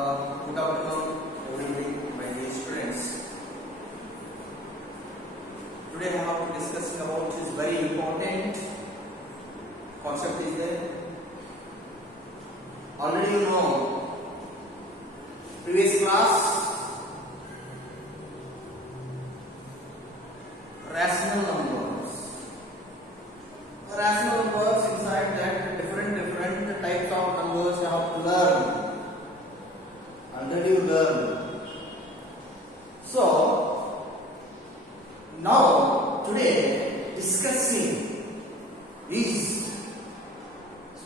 Good afternoon, everybody, my dear students. Today I have to discuss about this very important concept is there. Already you know, previous class, rational numbers. Rational numbers, inside that different types of numbers you have to learn. Already you learn. So now today discussing is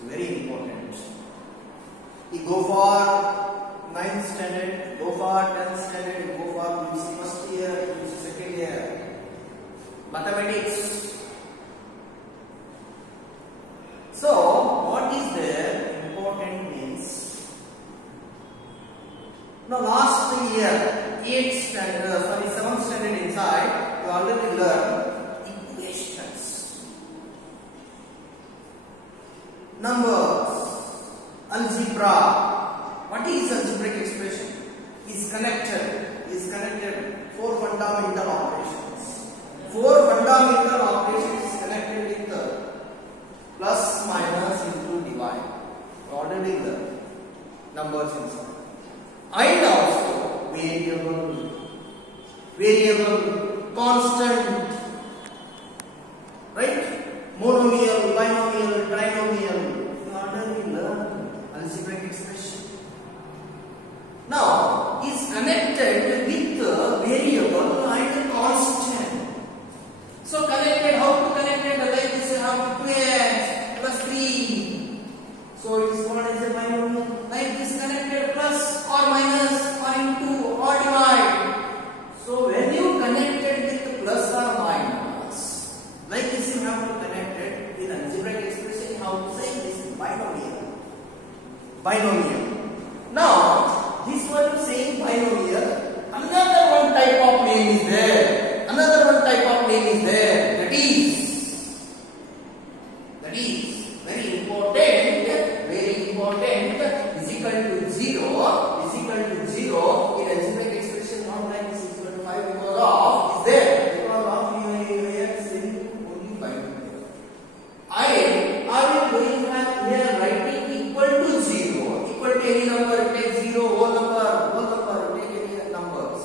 very important. You go for 9th standard, go for 10th standard, you go for UC first year, UC second year. Mathematics. So what is the important means? Now last year, 7th standard inside, you already learned equations, numbers, algebra. What is algebraic expression? Is connected 4 fundamental operations. 4 fundamental operations is connected with the plus, minus, into, divide. Already learned numbers inside. And also variable, constant, right? Monomial, binomial, trinomial. You already learn algebraic expression. Now, is connected with the variable and constant. So connected, how to connect it? Like this, you have 2x plus 3. So it is called as a binomial. Like this, connected plus or minus or into or divide. So when you connected with plus or minus, like this you have to connect it with algebraic expression. How to say this is binomial. Binomial. Now this one saying binomial. Another one type of name is there. Another one type of name is there. That is very important. Very important. Is equal to 0. Is equal to 0 in algebraic expression. Not like this is equal to 5 because of is there. Because of here saying only binomial. I will going here writing equal to 0. Equal to any number. Take 0 whole number. Take any numbers.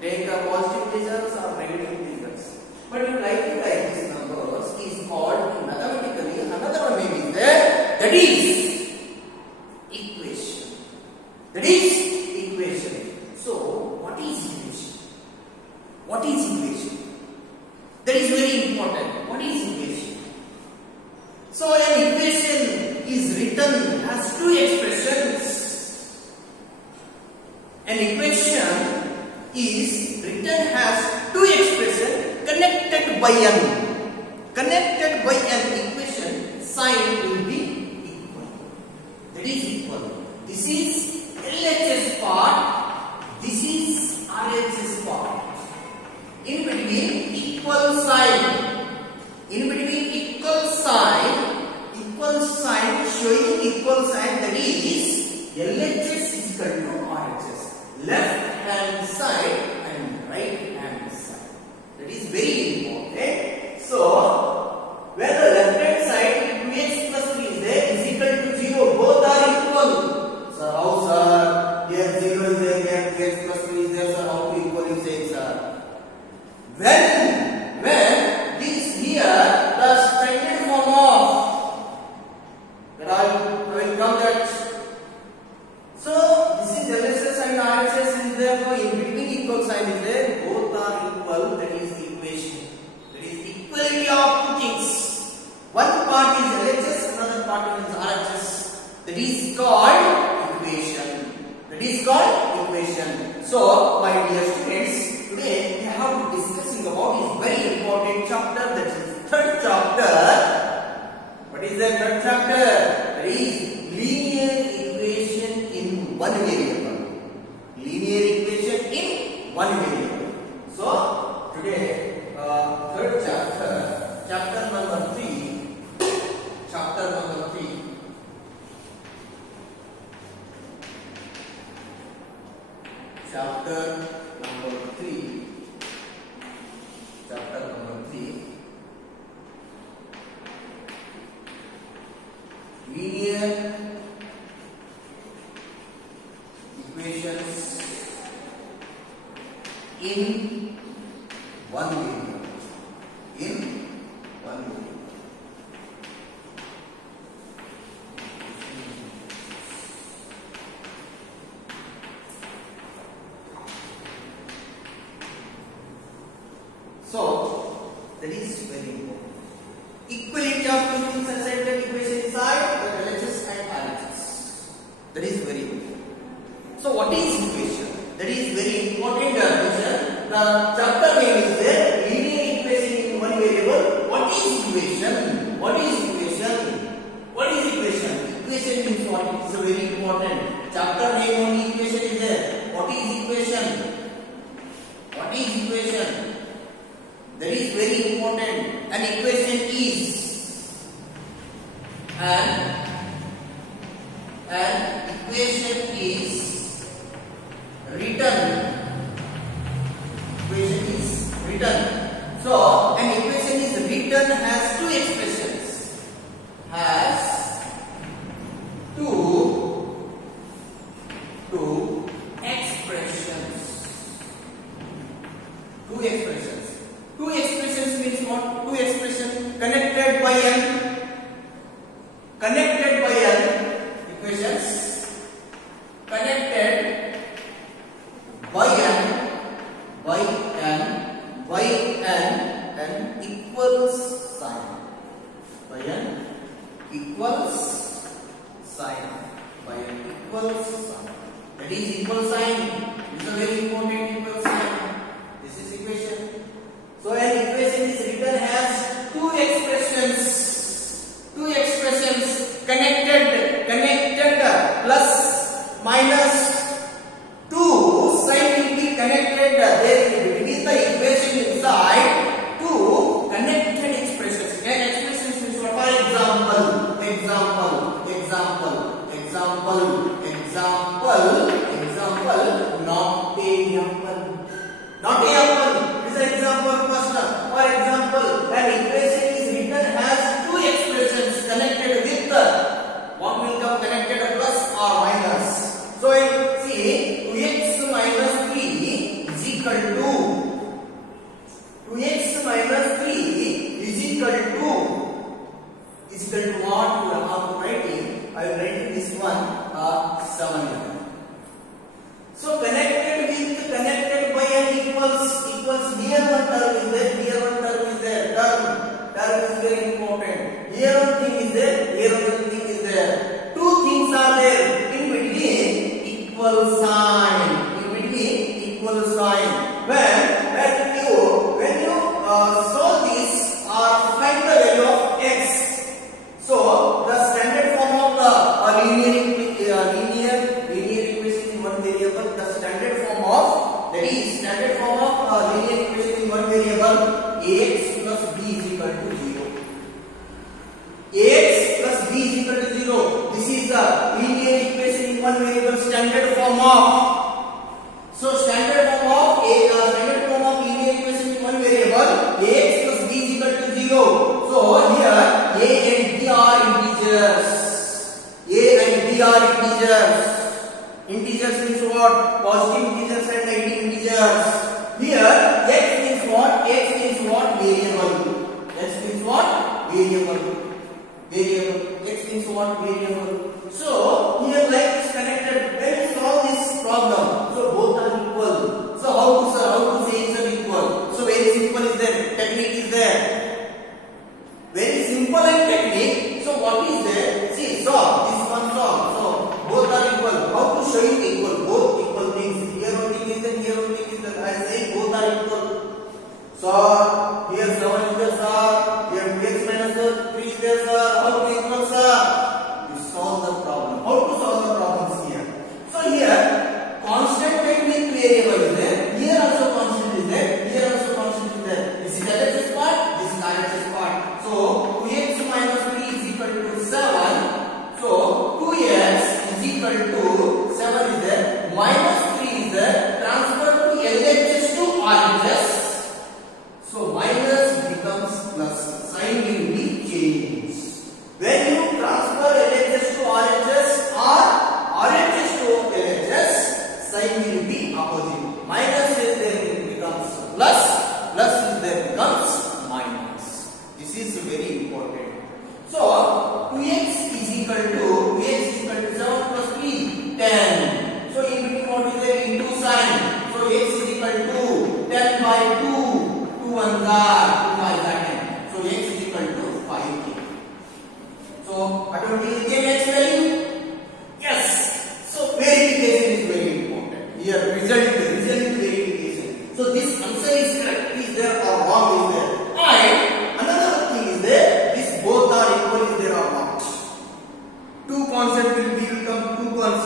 Take the positive integers or negative integers. But you like to write these numbers is called mathematically another one name is there. That is equation. That is equation. So what is equation? What is equation? That is very important. What is equation? So an equation is written as 2 expressions. An equation is written as 2 expressions connected by an. Connected by an equation, sign will be equal. That is equal. This is LHS part. This is RHS part. In between equal sign. In between equal sign showing equal sign, that is LHS is equal to RHS. Left hand side and right hand side. That is very important. So where the left hand side 2x plus 3 is there is equal to 0. Both are equal. Sir, how sir? Here 0 is there, here 2x plus 3 is there, sir. How to equal is saying, sir? When this here the standard form of that I will come that. So this is LHS and RHS is there. So in between equal sign is there. Both are equal. That is the equation. That is equality of two things. One part is LHS, another part is RHS. That is called equation. That is called equation. So my dear students, today we have to discussing about this very important chapter. That is third chapter. What is the third chapter? That is linear equation in one variable. Linear equation in one variable. So today third chapter number 3. Chapter number 3. chapter number 3. Chapter number 3. Linear equations in one variable. In one variable. So that is very important. Equality of two things and set the equation inside the LHS and RHS. That is very important. So what is equation? That is very important definition. The chapter name is there. Linear equation in one variable. What is equation? What is equation? What is equation? Equation means what? It is a very important. Chapter name only equation is there. What is equation? What is equation? That is very important. An equation is an equation is written. Equation is written. So an equation is written has two expressions. Has two expressions. Two expressions. Two expressions means what? Two expressions connected by n equations connected by n equals sign. By n equals sign. By n equals sign. That is equal sign. This is a very important equal sign. This is equation. So an equation is written as two expressions connected plus minus 2 sign will be connected. There between the equation inside two connected expressions. And expressions means what? For example, not a apple. This is an example question. For example, an equation is written as two expressions connected with one will come connected plus or minus. So see 2x minus 3 is equal to 2x minus 3 is equal to what? I am writing this one 7. So connected by an equals here one term is there, here one term is there. Term is very important. Here one thing is there, here one thing is there. Two things are there in between equal sign. When you solve this or find the value of x. So the standard form of the linear equation in one variable. The standard form of linear equation in one variable. Ax plus b is equal to 0. Ax plus b is equal to 0. This is the linear equation in one variable standard form of. So standard form of linear equation in one variable. Ax plus b is equal to 0. So here a and b are integers. Integers means what? Positive integers and negative integers. Here x means what? Variable. X means what? Variable. X means what? Variable. So here like is connected. When we solve this problem, so both are equal. So how to say it's equal? So very simple is there. Technique is there. Very simple and technique. So what is there? See, solve this one solve. So both are equal. How to show it equal? Both equal things. Here one thing is there. Here one thing is there. I say both are equal. So here 7 is there, sir. Here 2x minus 3 is there, sir. How to equal, sir? You solve the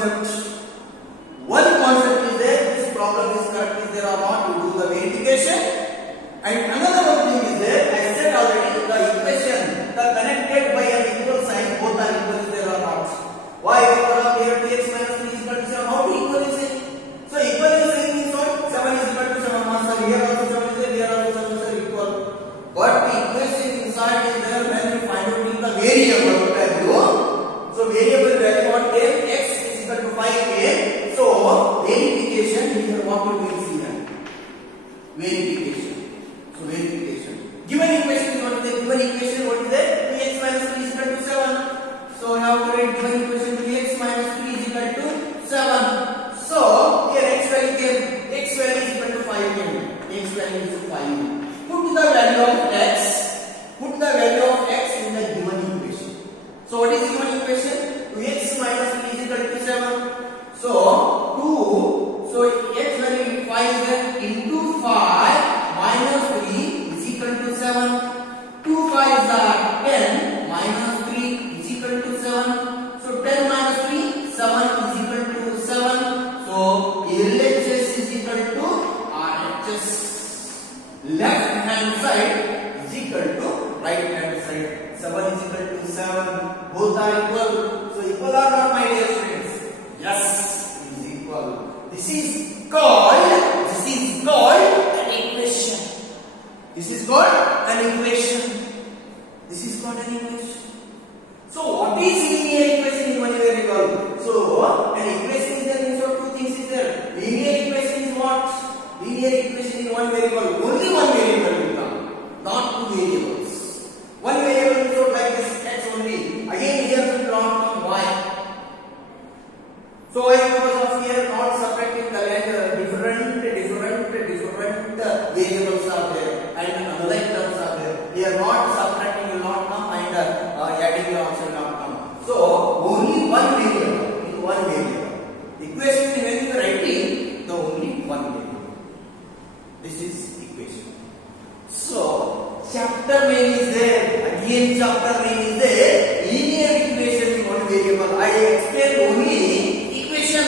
concept. One concept is there. This problem is that is there or not to do the verification. And another one thing is there. I said already the equation the connected by an equal sign both are equal is there or not. Why? Because here 2x minus 3 is equal to 7. How to equal is it? So equal is saying means what? 7 is equal to 7. Master here also 7 is there. Here also 7 is equal. But the equation inside is there when you find out the variable value. So variable value what came? X is equal to 5 came. So verification here what we will see here. Verification. So verification. Given equation what is the given equation what is there? 2x minus 3 is equal to 7. So now to write given equation 2x minus 3 is equal to 7. So here x value came. X value is equal to 5 came. X value is 5. Put the value of x. Put the value of x in the given equation. So what is the given equation? 2x minus 3 is equal to 7. So 2. So x value 5 then into 5 minus 3 is equal to 7. 2 5s are 10 minus 3 is equal to 7. So 10 minus 3 7 is equal to 7. So LHS is equal to RHS. Left hand side is equal to right hand side. 7 is equal to 7. Both are equal. So equal or not, my dear friends? Yes, it is equal. This is called an equation. This is called an equation. This is called an equation. So what is linear equation in one variable? So an equation is there means two things is there. Linear equation is what? Linear equation in one variable. Only one variable will come, not two variables. One variable will look like this x only. Again here will not come y. So why? Because of here not subtracting the different variables are there and unlike terms are there. Here not subtracting will not come and adding will also not come. So only one variable in one variable. Equation when you are writing the only one variable. This is equation. So chapter name is there. Again chapter name is there. Linear equation in one variable. I explained only equation.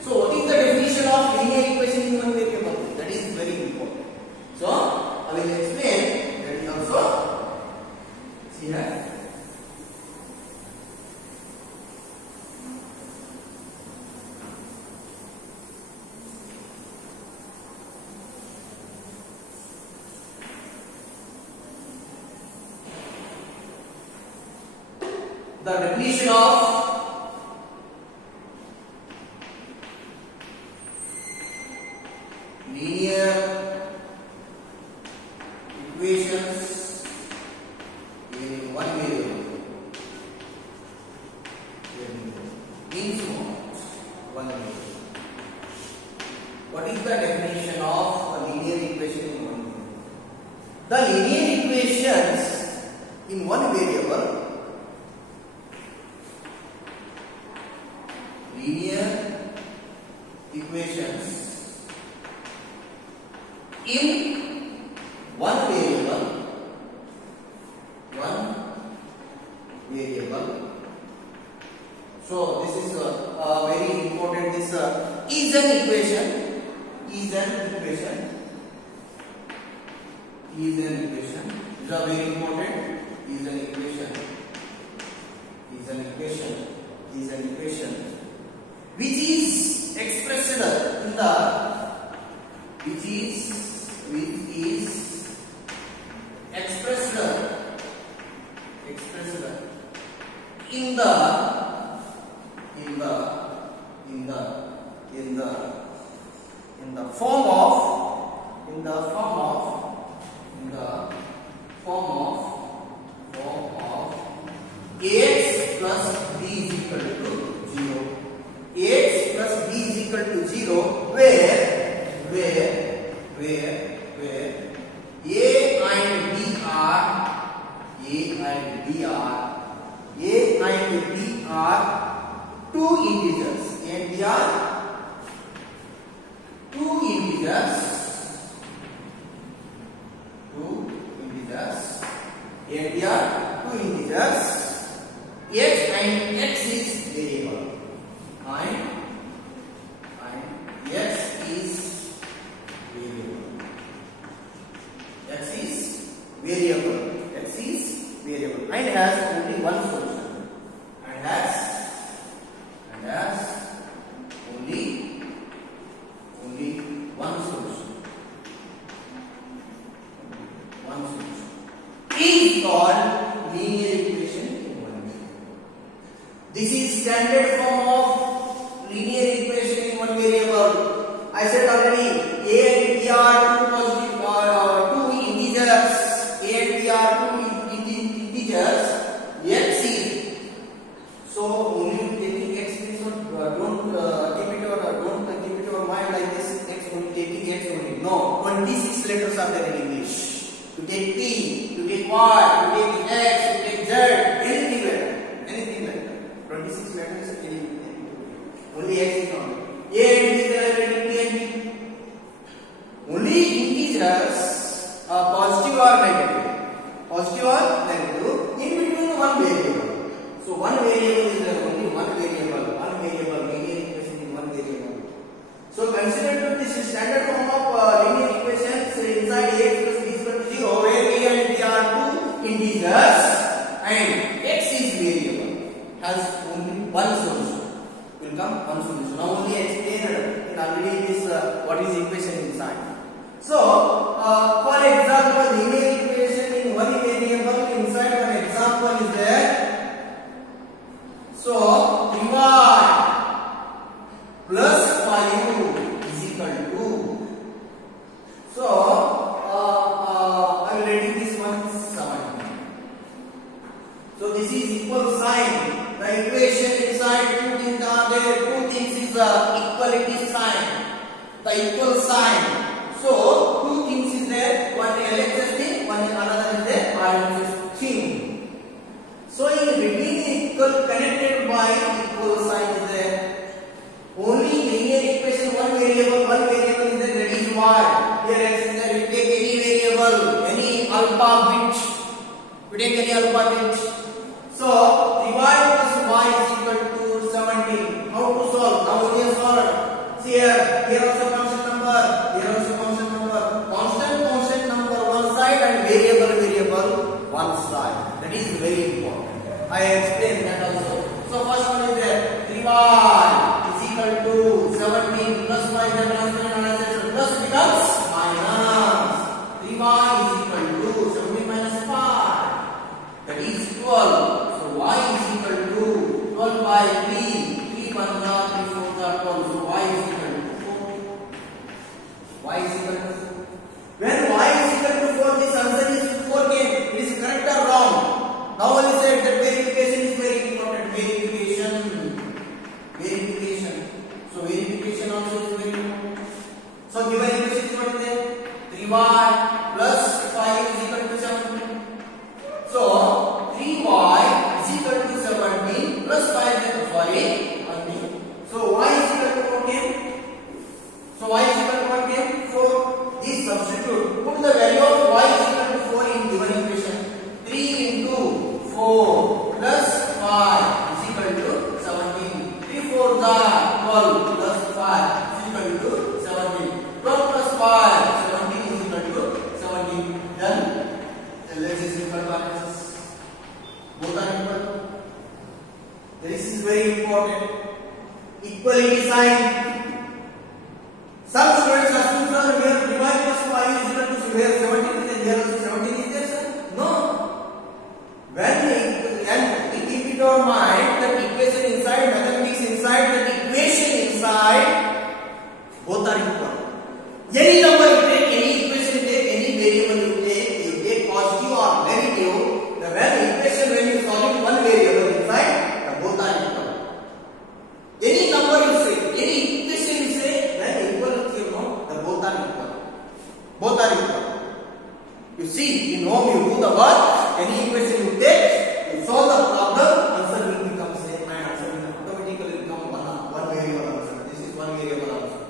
So what is the definition of linear equation in one variable? That is very important. So I will explain that is also. See here. The definition of linear equations in one variable means what? One variable. What is the definition of a linear equation in one variable? The linear equations in one variable. Linear equations in one variable. So this is very important. This is an equation. Is an equation. Is an equation. These are very important. Is an equation. Is an equation. Is an equation. Which is expressed in the in the form of ax plus b is equal to 0. Ax plus b is equal to 0 where a and b are two integers. And they are two integers. And they are two integers. X and x is variable. And form of linear equation in one variable. I said already a and b are two positive two integers. A and b are two integers. X is so only taking x means don't keep it or mind like this. X only taking x only. No, 26 letters are there in English. To take p, to take y, to take x, to take z, anything like that. 26 letters is only x is not. A and b there are writing a and b. Only integers are positive or negative. Positive or negative in between one variable. So one variable is there, only one variable linear equation in one variable. So consider this standard form of linear equations inside a plus b equal to 0, where a and b are two integers and x is variable, has only one solution. Will come one solution. Now only explained in already this what is equation inside. So for example, linear equation in one variable inside one example is there. So 3y plus 5 is equal to. So I will write this one 7. So this is equal sign. The equation inside two things are there. Two things is equality sign. The equal sign. So two things is there. One LHS thing, one another is there. RHS thing. So in between equal connected by equal sign is there. Only linear equation one variable is there, that is y. Here x is there. We take any variable, any alpha bit. We take any alpha bit. So 3y plus y is equal to 17. How to solve? Now we have solved. See here also constant number, here also constant number. Constant number one side and variable one side. That is very important. I explained that also. So first one is there. 3y is equal to 17 plus 5 the transparent analysis plus becomes minus. 3y is equal to 17 minus 5. That is 12. So y is equal to 12 by 3. 3 1s are 3 4s are 12. So y is equal to 4. Y is equal to 4. When y is equal to 4, this answer is 4 came. It is correct or wrong? Now only said that verification is very important. Verification. So verification also is very important. So given equation is what is there? 3y plus 5 is equal to 17. So 3y is equal to 17 plus 5 is sorry. So y is equal to what came? So y is equal to what came? 4. This substitute. Put the value of y is equal to 4 in given equation. 3 into 4 plus 5 is equal to 17. 3 4s are 12 plus 5 is equal to 17. 12 plus 5, 17 is equal to 17. Done. LHS is equal to RHS. Both are equal. This is very important. Equality sign. Some students ask me, sir, here 3y plus 5 is equal to here 17 is there, also 17 is there, sir? No. When we keep it in mind, that equation inside, mathematics inside, that equation inside, both are equal. Any number you take, any equation you take, any variable you take positive or negative, the equation when you solve it one variable inside, the both are equal. Any number you say, any equation you say, when equal, you know, the both are equal. Both are equal. You see, in home you do the work, any equation you take, you solve the problem, answer will become same and answer will automatically become one variable answer. This is one variable answer.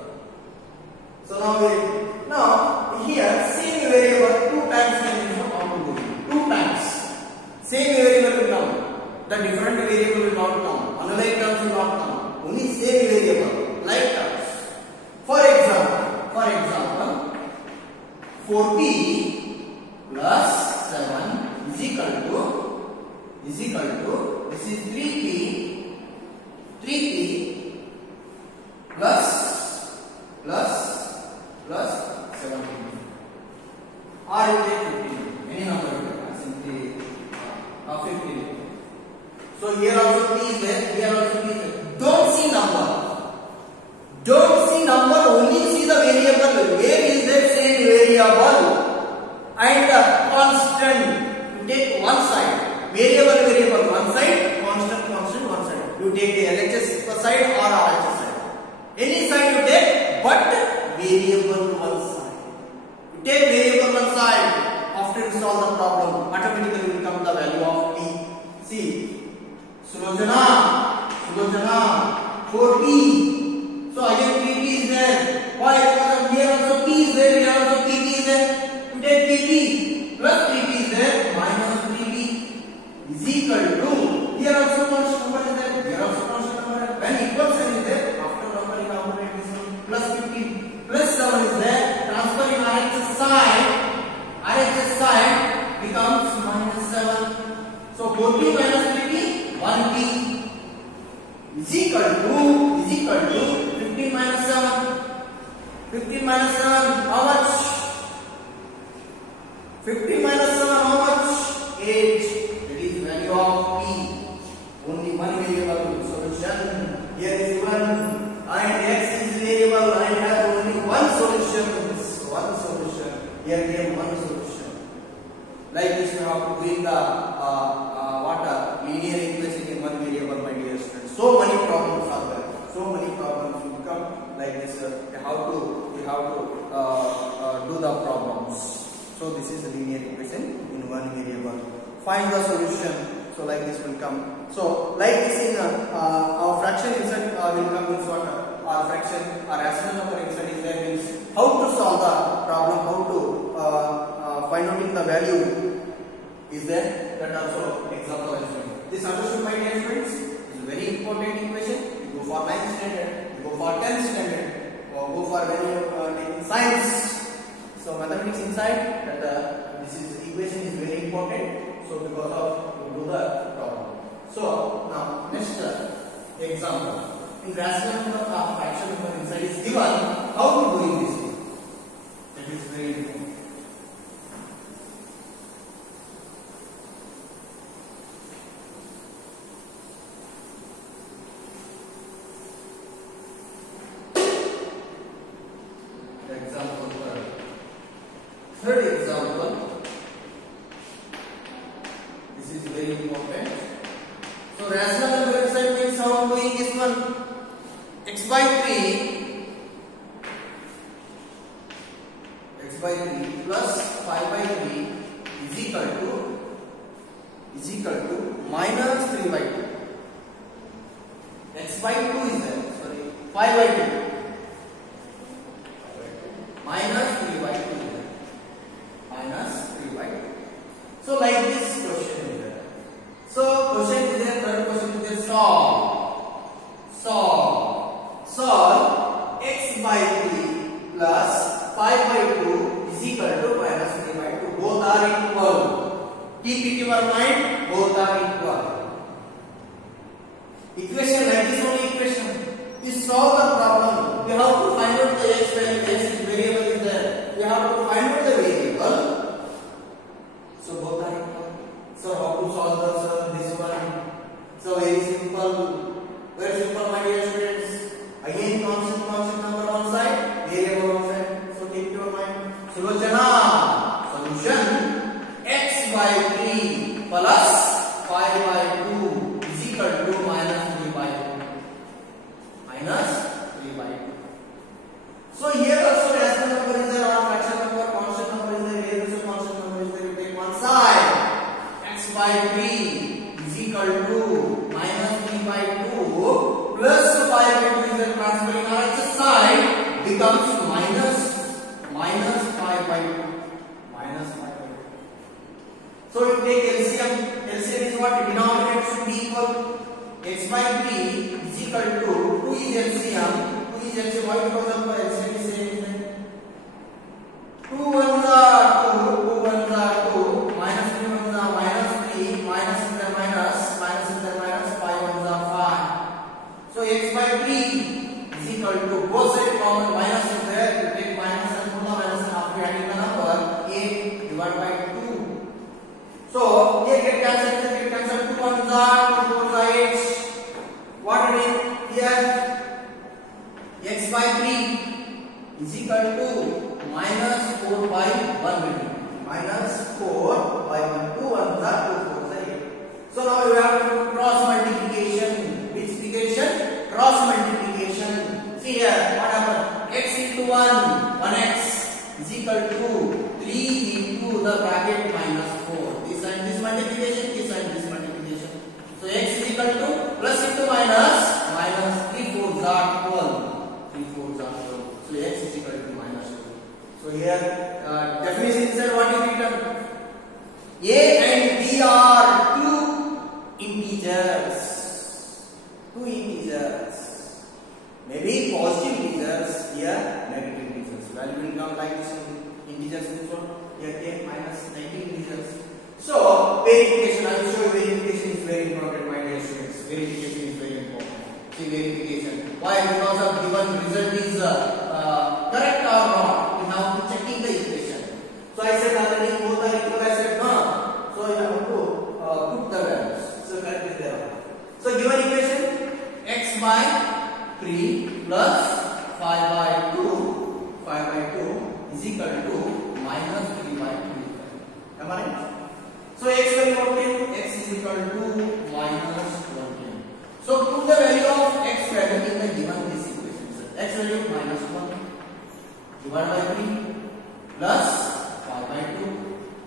So now here same variable 2 times can be found. 2 times. Same variable will come. The different variable will not come. Unlike terms will not come. Only same variable, like terms. For example, 4p plus 7 is equal to this is 3p plus 17 or you take 15, any number simply 15. So here also p is there, here also p is there. take the LHS side or RHS side. Any side you take, but variable one side. You take variable one side. After you solve the problem, automatically will come the value of P. See, Sulojana, 4P. So again PP is there. Why? Because here also P is there, here also PP is there. You take PP plus 3P is there, minus 3P is equal to, here also constant number is there, here also constant number. When equal sign is there, after number you calculate this one, plus 15, plus 7 is there, transfer in RHS side becomes minus 7. So 4P minus 3P, 1P is equal to 15 minus 7. 15 minus 7, how much? 15 minus 7, how much? 8. That is value of P. Only one variable solution. Here is 1 and X is variable and have only one solution. One solution. Here we have one solution. Like this we have to bring the linear equation in one variable, my dear students. So many problems are there. So many problems will come like this. You have to do the problems. So this is the linear equation in one variable. Find the solution. So like this will come. So like this in our fraction inside will come means what? Our fraction, our rational number inside is there means how to solve the problem, how to find out in the value is there. That also example is there. This understood, my dear friends, is a very important equation. You go for 9th standard, you go for 10th standard, or go for when you taking science. So mathematics inside that this equation is very important. So because of you do the problem. So now next example. In rational number fraction number inside is given. How to doing this? That is very important. Third example, this is very important. So rational number inside means how I'm doing this one. X by 3 plus 5 by 3 is equal to minus 3 by 2. X by 2 is there, sorry, 5 by 2 minus 3 by 2 is there. Minus 3 by 2. So like this question is there. So question is there, third question is there, solve x by 3 plus 5 by 2 is equal to minus 3 by 2. Both are equal. Keep it in your mind, both are equal. Equation like this only equation. We solve the problem. We have to find out the x value. X variable is there. We have to find out the variable. So both are equal. So how to solve this one? So very simple, my dear students. Again constant number one side, variable one side. So take it to your mind. Sulojana, solution x by 3 plus 5 by 2 is equal to minus 3 by 2. Minus 3 by 2. So here also rational number is there, or fraction number, constant number is there, here also constant number is there. You take one side. X by 3 is equal to minus 3 by 2 plus 5 by 2 is there, transferring RHS side becomes minus 5 by 2. Minus 5 by 2. So you take LCM. LCM is what? Denominator should be equal. X by 3 is equal to 2 is LCM. Why? Because of LCM is same. 2 ones are 2, 2 ones are 2, minus 3 ones are minus 3, minus is there minus is there minus, 5 ones are 5. So x by 3 is equal to both sides common, minus is there, you take minus and put the minus and after adding the number 8 divided by 2. So here get cancelled, 2 ones are 2 4s are 8. What it is here? X by 3 is equal to minus 4 by 1. Minus 4 by 1. 2 ones are 2 4s are 8. So now you have to cross multiplication. Which cross multiplication. See here, what happened? X into 1x is equal to 3 into the bracket minus 4. This and this multiplication, this and this multiplication. So x is equal to plus into minus, minus 3 4s are 12. 3 4s are 12. So x is equal to minus 2. So here definition said what is written? A and B are two integers. Two integers. Maybe positive integers, here negative integers. Value will come like this integers also. Here a minus 19 integers. So verification, I will show you verification is very important, my dear students. Verification is very important. See verification. Why? Because of given result is correct or not. We have to checking the equation. So I said already both are equal. I said no. So you have to put the values. So correct is there. So given equation x by 3 plus 5 by 2 is equal to minus 3 by 2. Am I right? So x value of 10, x is equal to minus 110. So put the value of x value in the given this equation. So x value minus 1 divided by 3 plus 5 by 2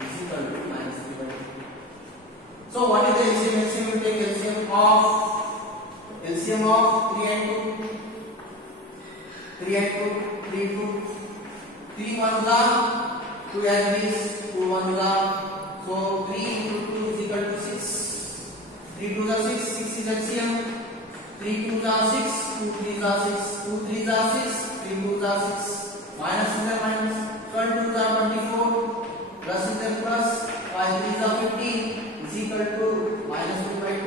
is equal to minus 3 by 2. So what is the LCM? LCM will take LCM of 3 and 2. 3 and 2, 3 2. 3 ones are 2 and this, 2 ones are. So 3 into 2 is equal to 6. 3 2s are 6, 6 is LCM. 3 2s are 6, 2 3s are 6, 2 3s are 6, 3 2s are 6. Minus is there minus, 12 2s are 24, plus is there plus, 5 3s are 15 is equal to minus 2 by 2.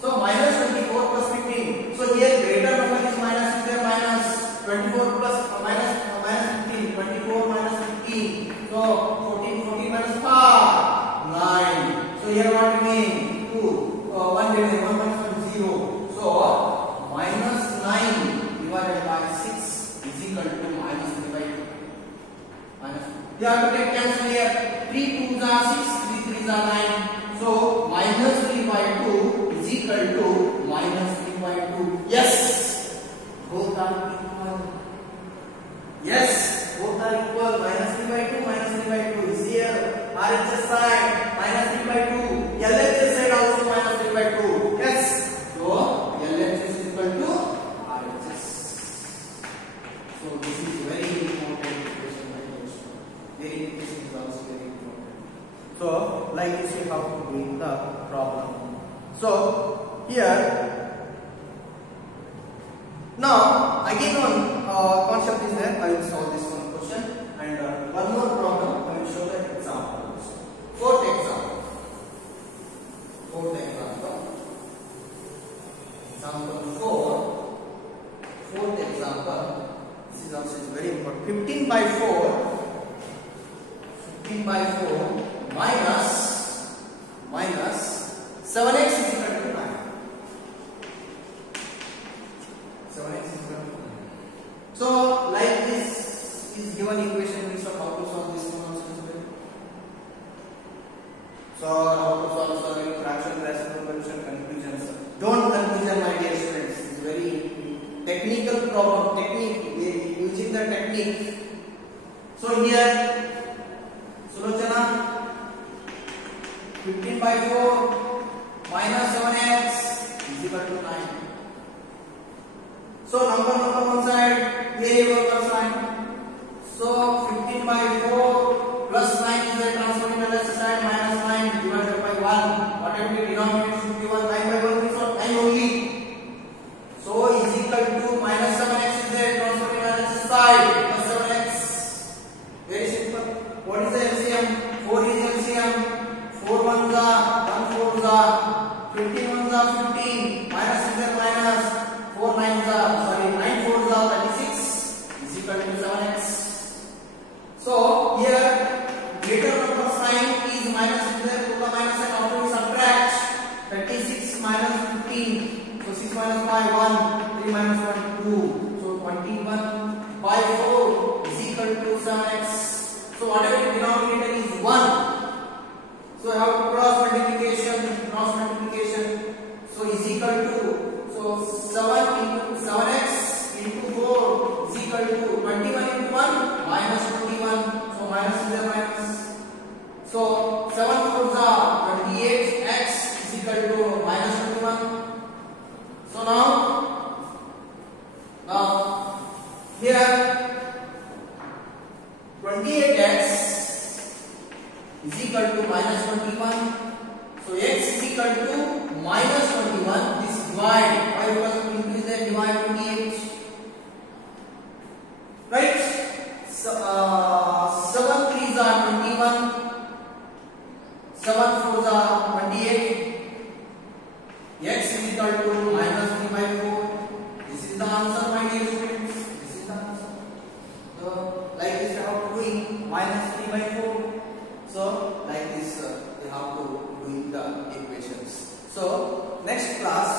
So minus 24 plus 15. So here greater number is minus, is there minus 24 plus minus 15, 24 minus 15. So 14 minus 5, 9. So here what we mean? 2, 1 divided 1 minus 1 0. So minus 9 divided by 6 is equal to minus 3 by 2. Minus 2. You have to take cancel here. 3 2s are 6, 3 3s are 9. So minus 3 by 2 is equal to minus 3 by 2. Yes, both are equal. Yes, both are equal. Minus 3 by 2, minus 3 by 2 is here. RHS side minus 3 by 2. LHS side also minus 3 by 2. Yes. So LHS is equal to RHS. So this is very important equation. Verification is also very important. So like this we have to do the problem. So here now again one concept is there. I will solve this one question and one more problem. I will show the example. Fourth example. Example 4. Fourth example. This is also very important. 15 by 4 minus 7x is equal to 9. 7x is equal to 9. So like this is given equation, we saw how to solve this one also. So how to solve fraction, rational function, conclusions. Don't confusion, my dear students. It's very technical problem. Technique, using the technique. So here, Sulochana, 15 by 4 minus 7x is equal to 9. So number one side, variable per side. So 15 by 4 plus 9 is the transfer in the left side, minus 9 divided by 1. Whatever the denominator should be 1, 9 by 1 is 9 only. So is equal to minus 7x is the transfer in the left side, plus 7x. Very simple. What is the LCM? 4 is LCM. 4 ones are 1 4s are 15 ones are 15. Minus is there minus 4 9s are 9 4s are 36 is equal to 7x. So here greater number sign is minus is there, put the minus and after we subtract 36 minus 15. So 6 minus 5 1, 3 minus 1 2. So 21 by 4 is equal to 7x. So whatever the denominator is 1. So I have cross multiplication. So is equal to, so equal to minus 21. So x is equal to minus 21. This divide. Why? Because we increase the divide 28. Right? So 7 3s are 21. 7 4s are 28. X is equal to minus 3 by 4. This is the answer, my dear students. This is the answer. So like this we have to doing minus 3 by 4. So like this we have to doing the equations. So next class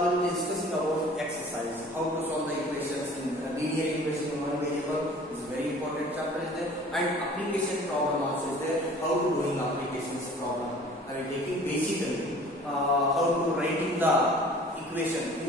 we will be discussing about exercise, how to solve the equations in linear equation in one variable. Is very important chapter is there, and application problem also is there. How to doing applications problem. I will taking basically how to writing the equation.